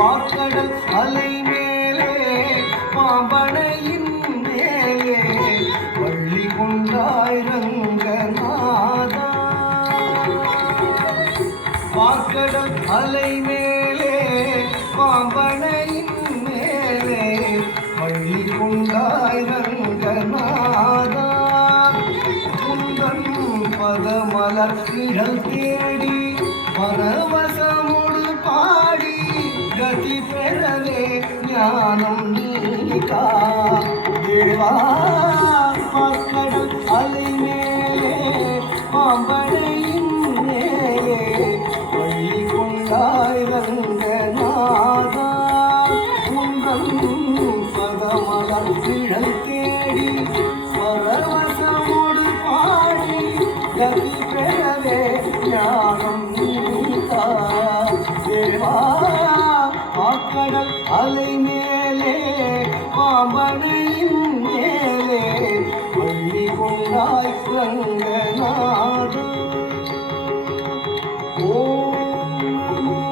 பார்க்கடல் அலை மேலே பாம்பனையின் மேலே வள்ளி கொண்டாய் ரங்கநாதா. பார்க்கடல் அலை மேலே பாம்பனையின் மேலே வள்ளி கொண்டாய் ரங்கநாதா. குந்தன் பதமலர் நிழல் தேடி பரவசமுடு பாடி கதி பெறவே ஞானம் நீக்கா தேவா. பார்க்கடல் அலை மேலே பாம்பனையின் மேலே வள்ளி கொண்டாய் ரங்கநாதா. குந்தன் பதமலர் நிழல் தேடி பரவசமுடு பாடி கதி பெறவே ஞானம் நீக்கா தேவா. பார்க்கடல் அலை மேலே பாம்பனையின் மேலே வள்ளி கொண்டாய் ரங்கநாதா. ஓம் நமோ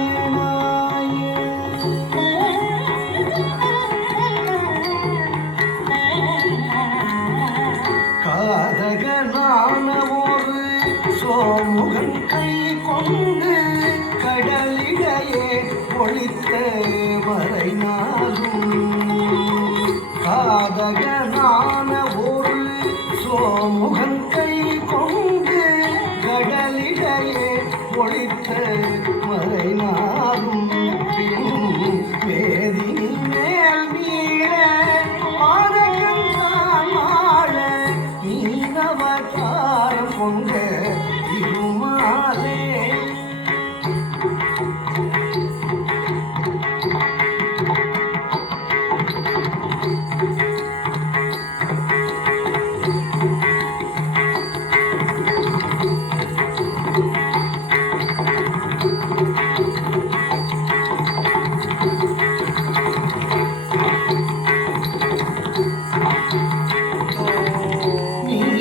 நாராயணாய. காதகனான ஒரு சோமுகன் கை கொண்டு கடலிடையே ஒளித்த மறைநாளும். காதகனான ஒரு சோமுகன் கை கொண்டு கடலிடையே ஒளித்த மறைநாளும். வேதி மேல் வீழ பாதகம் தான் வாழ மீனவதாரம் கொண்ட திருமாலே.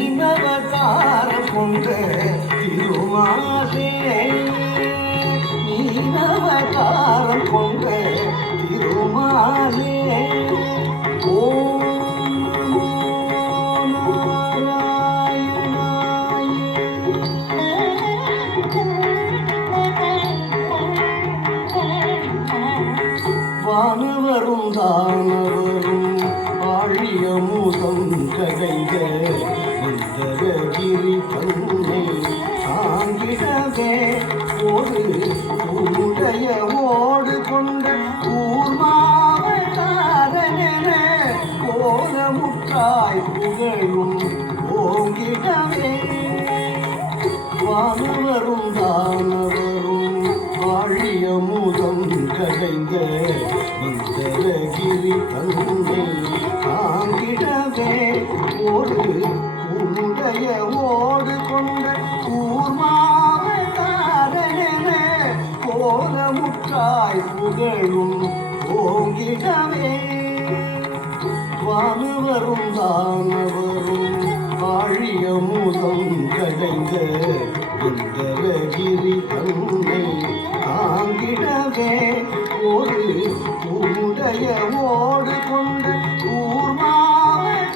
மீனவதாரம் கொண்ட திருமாலே. மீனவதாரம் கொண்ட திருமாலே. ஓம் நமோ நாராயணாய. வானவரும் தானவரும் ஆழிய மூதம் கதைந்த மந்தரகிரி தன்னை தாங்கிடவே ஒரு உடைய ஓடு கொண்ட ஊர்மாவதாரனென கோலமுற்றாய் புகழும் ஓங்கிடவே. வானவரும் தானவரும் வாழிய மூதம் கடைந்த மந்தரகிரி தன்னை தாங்கிடவே ஒரு உடைய ஓடு கொண்ட ஊர்மாவதாரனென கோலமுற்றாய் புகழும் ஓங்கிடவே. வானவரும் தானவரும் வாழிய மூதம் கடைந்த மந்தரகிரி தன்னை தாங்கிடவே ஒரு உடைய ஓடு கொண்ட ஊர்மாவதாரனென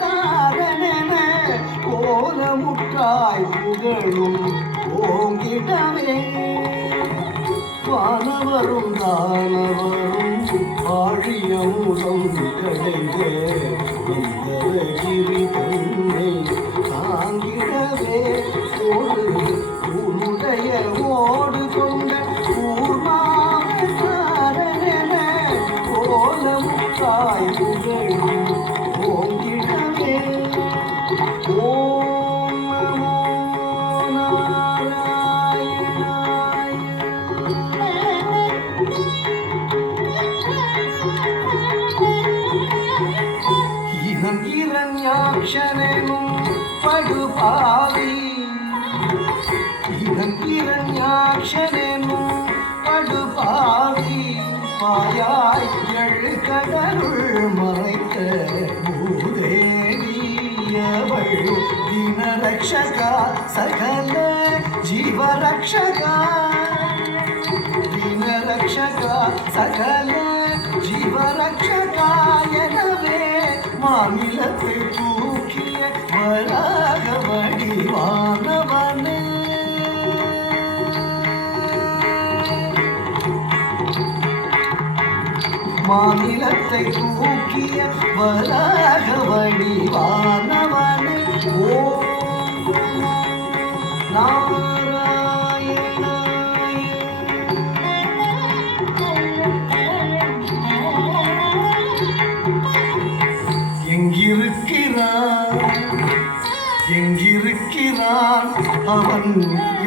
கோலமுற்றாய் புகழும் ஓங்கிடவே. வானவரும் தானவரும் வாழிய மூதம் கடைந்த மந்தரகிரி தன்னை தாங்கிடவே ஒரு உடைய ஓடு கொண்ட ஊர்மாவதாரனென கோலமுற்றாய் புகழும் ஓங்கிடவே. ஓம் நமோ நாராயணாய. இரண்யாட்சனும் படுபாவி. இரண்யாட்சனும் படுபாவி பாயாய் எழு கடலுள் மறைத்த பூதேவியவள் தினரக்ஷகா சகல ஜீவரக்ஷகா. சகல ஜீவரட்சகாயனவே மாநிலத்தை தூக்கிய வராக வடிவானவனே மாநிலத்தை தூக்கிய வராக வடிவானவனே ஓம் நாராயணாய. எங்கிருக்கிறான் அவன்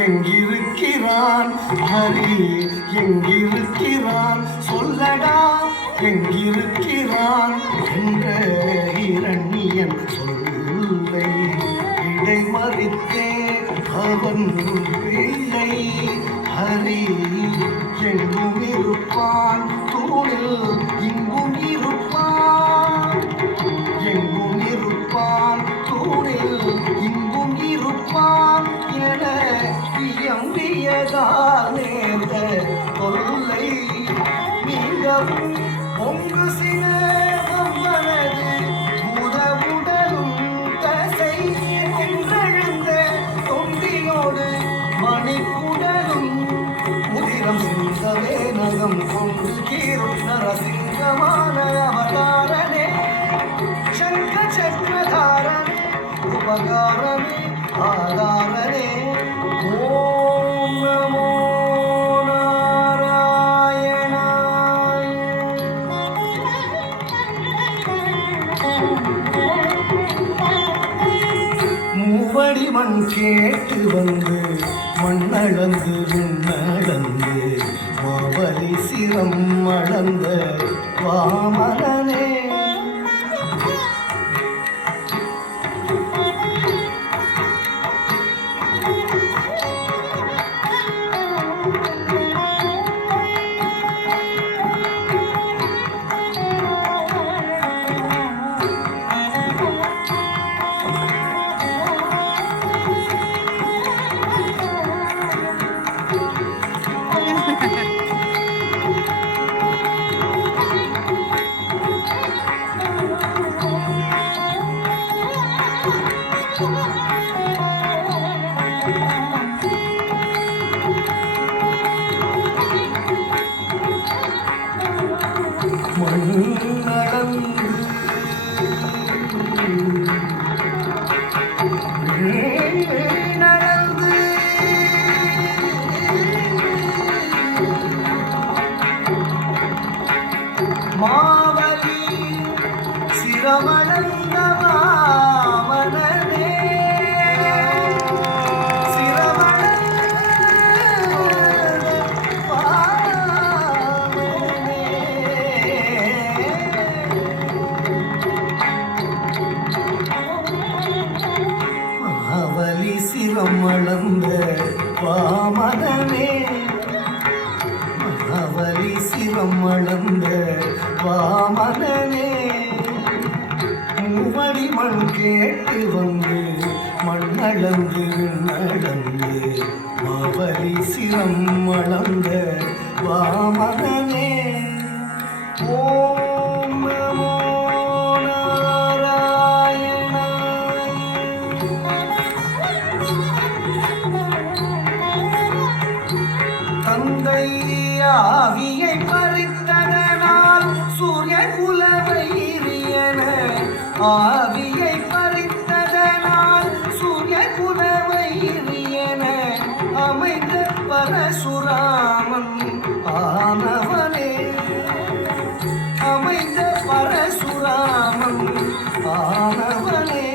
எங்கிருக்கிறான் ஹரி எங்கிருக்கிறான் சொல்லடா எங்கிருக்கிறான் என்ற இரண்யன் சொல்லை இடைமறித்தே அவன் பிள்ளை ஹரி எங்கும் இருப்பான் தூணில் இங்கும் இருப்பான் எங்கும் இருப்பான் தூணில் இங்கும் இருப்பான் என இயம்பியதால் நேர்ந்த தொல்லை நீங்கவும் பொங்கு சினது உடலும் தசை என்றெழுந்த தொண்டியோடு மணிக்குடலும் உதிரம் சிந்தவே நகம் கொண்டு கீரும் நரசிங்கமான அவதாரனே சங்க சக்கரதாரனே உபகாரனே ஆதாரனே ஓம் நமோ மூவடி மண் கேட்டு வந்து மண்ணளந்து விண்ணளந்து மாவலி சிரம் அளந்த வாமனனே நடந்து மாவலி சிரமணந்த வாமனனே சிரமளந்த வாமனனே அவலி சிரமளந்த வாமனனே மூவடி மண் கேட்டு வந்து மண்ணளந்து நடந்து அவலி சிரமளந்த வாமனனே ஓம் நமோ தந்தை ஆவியை பறித்ததனால் சூரிய குலவைரியன ஆவியை பறித்ததனால் சூரிய குலவைரியன அமைந்த பரசுராமன் ஆனவனே அமைந்த பரசுராமன் ஆனவனே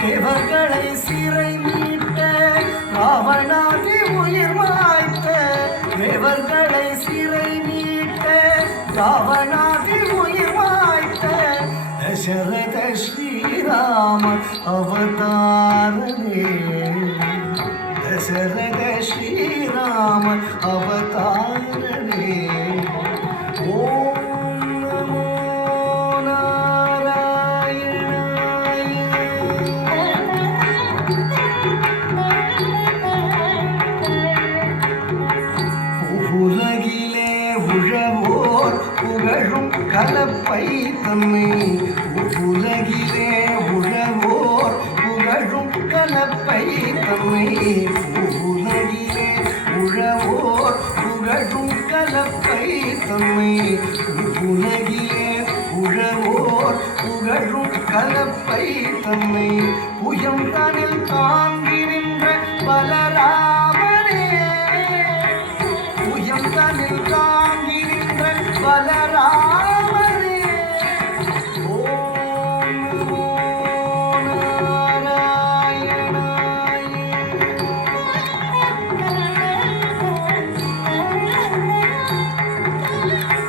தேவர்களை சிறை மீட்ட ராவணாதி உயிர் மாய்த்த தேவர்களை சிறை மீட்ட ராவணாதி உயிர் மாய்த்த தசரத ஸ்ரீராம அவதாரனே தசரத ஸ்ரீராம அவதாரனே ஓம் நமோ கலப்பை தன்னை உலகிலே உழவோர் புகழும் கலப்பை தன்னை உலகிலே உழவோர் புகழும் கலப்பை தன்னை உலகிலே உழவோர் புகழும் கலப்பை தன்னை புயம்தனில் தாங்கி நின்ற பலராமனே புயம்தனில் தாங்கி நின்ற பலராமனே ஓம் நமோ நாராயணாய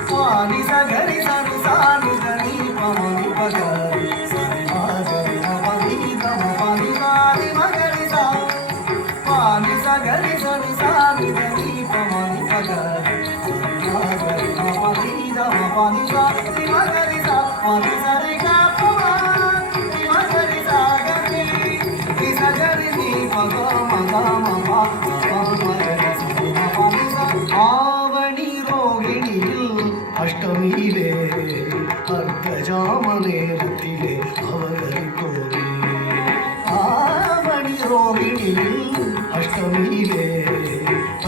சுவாமி சகரி சனு சானு தனி பமனி பகரி சரி மகரி பமனி தம பனி சாரி மகரி சா சுவாமி சகரி சனு சானு தனி பமனி பகரி சரி மகரி பமனி தம பனி சாரி மகரி சா பனி சரி கா பமனி மகரி சா கரி தி சகரி நீ பக மக மப மகரி சா பனி சா ஆவணி ரோகிணியில் அஷ்டமியிலே அர்த்தஜாம நேரத்திலே அவதரித்தோமே ஆவணி ரோகிணியில் அஷ்டமியிலே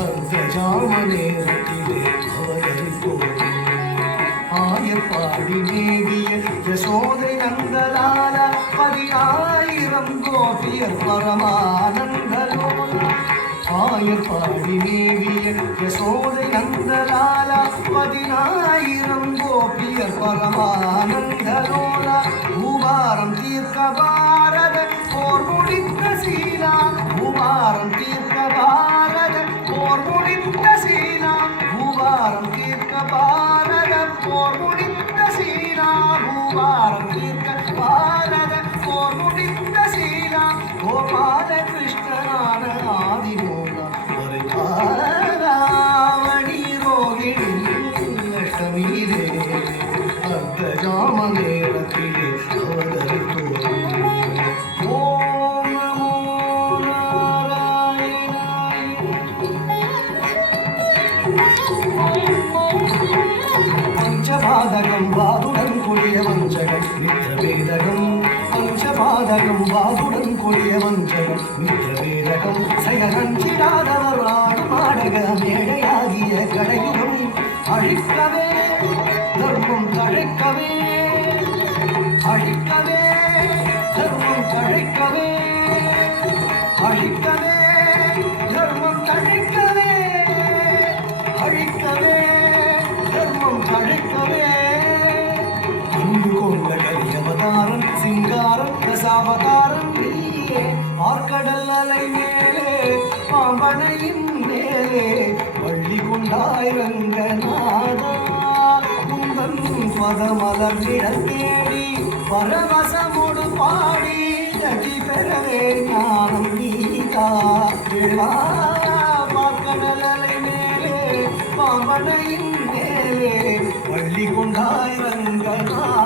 அர்த்தஜாம நேரத்திலே அவதரித்தோமே ஆயப்பாடி மேவிய யசோதை நந்தலால 10,000 கோபியர் பரமானந்தலோல ஆயப்பாடி மேவிய யசோதை நந்தலால 10,000 கோபியர் பரமானந்தலோல பூபாரம் தீர்க்க பாரத போர் முடித்த சீலா பூபாரம் தீர்க்க பாரத போர் முடித்த சீலா பூபாரம் தீர்க்க பாரத போர் முடித்த சீலா பூபாரம் தீர்க்க பாரத போர் முடித்த சீலா கோபால கிருஷ்ணனான ஆதிமூல ஒரு காராவணி ரோகிணி அஷ்டமியிலே அர்த்தஜாம நேரத்திலே அவதரித்தோமே ஓம் நமோ நாராயணாய பஞ்சபாதகம் வாதுடன் கொடிய வஞ்சகம் மித்திரவேதகம் பஞ்சபாதகம் வாதுடன் கொடிய வஞ்சகம் மித்திரவேதகம் செயலஞ்சிடாதவர் ஆடுமாடக மேடையாகிய கடையுகம் அழிக்கவே தர்மம் தழைக்கவே அழிக்கவே தர்மம் தழைக்கவே அழிக்கவே தர்மம் தழைக்கவே அழிக்கவே தர்மம் தழைக்கவே அன்பு கொண்ட கலியவதாரம் சிங்காரம் ரசாவதாரம் நீயே ஆர்கடல் அலை மேலே பாம்பனையின் மேலே வள்ளி கொண்டாய் ரங்கநாதா உந்தன் பதமலர் நிழல் தேடி பரவசமோடு பாடி கதி பெறவே ஞானம் நீதா பார்க்கடல் அலை மேலே பாம்பனையின் மேலே வள்ளி கொண்டாய் ரங்கநாதா